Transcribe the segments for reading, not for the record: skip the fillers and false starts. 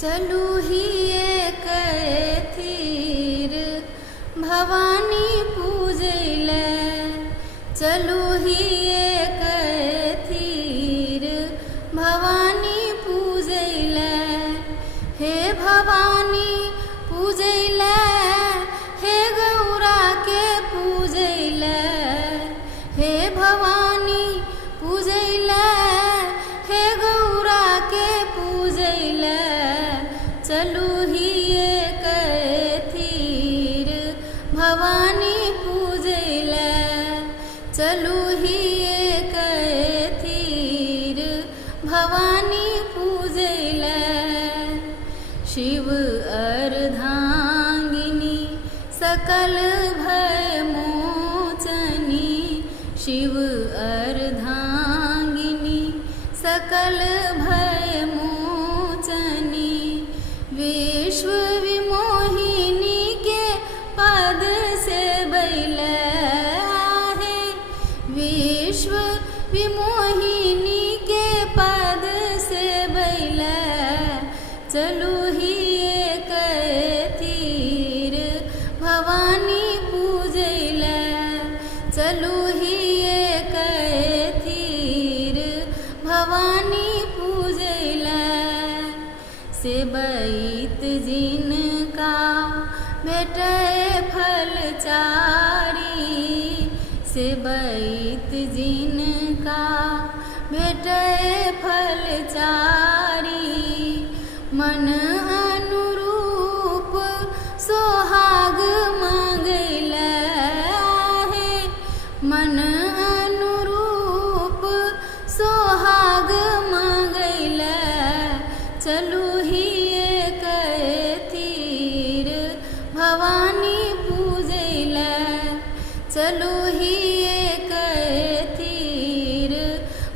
चलू ही एक थीर भवानी पूजैले, चलू ही एक थीर भवानी पूजैले। हे भवानी पूजैले, हे गौरा के पूजैले, हे भवानी पूजैले, हे गौरा के पूजैले। चलू ही एक थीर भवानी पूजैले, चलू ही एक थीर भवानी पूजैले। शिव अर्धांगिनी सकल भय मोचनी, शिव अर्धांगिनी सकल भय मोचनी। विश्व विमोहिनी के पद से बैले आहे, विश्व विमोहिनी के पद से बैले। चलू ही एक थीर भवानी पूजैले, चलू ही एक थीर भवानी पूजैले। सेबैत जिनका भेटै फल चारी, सेबैत जिनका भेटै फल चारी। मन अनुरूप सोहाग मांगैले आहे, मन अनुरूप सोहाग मांगैले। चलू ही एक थीर भवानी पूजैले, चलू ही एक थीर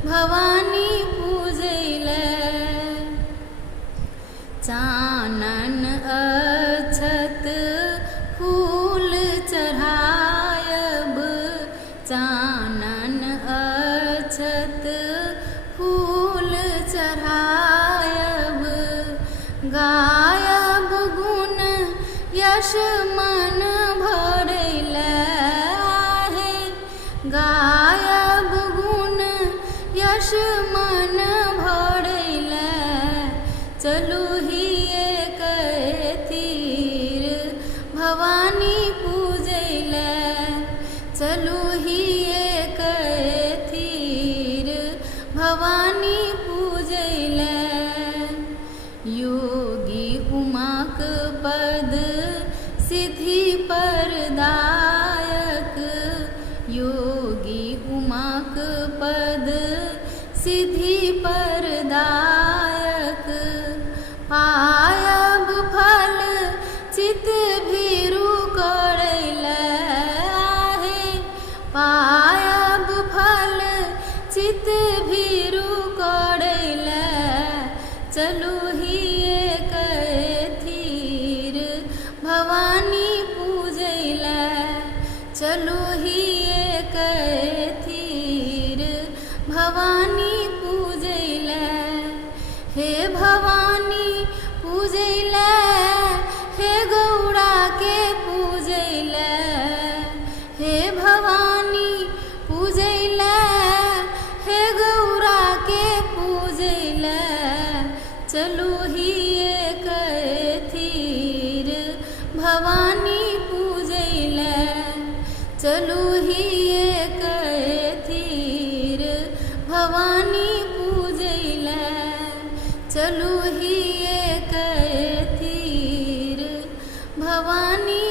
भवानी पूजैले। चानन अक्षत फूल चढ़ायब, चानन अक्षत फूल चढ़ायब। गायब गुण यश मन भरैले आहे, गायब गुण यश मन भरैले। चलू ही एक थीर भवानी पूजैले, चलू ही एक थीर भवानी पूजैले। योगी उमाक पद सिद्धि परदायक, योगी उमाक पद सिद्धि परदायक। पायब फल चित भीरु करैले आहे, पायब फल चित भीरु करैले। चलू ही एक थीर भवानी पूजैले, चलू ही एक थीर भवानी पूजैले। हे भवानी पूजैले, हे गौरा के पूजैले, हे भवानी पूजैले, हे गौरा के पूजैले। चलू ही एक थीर भवानी पूजैले, चलू ही एक थीर भवानी पूजैले, चलू ही एक थीर भवानी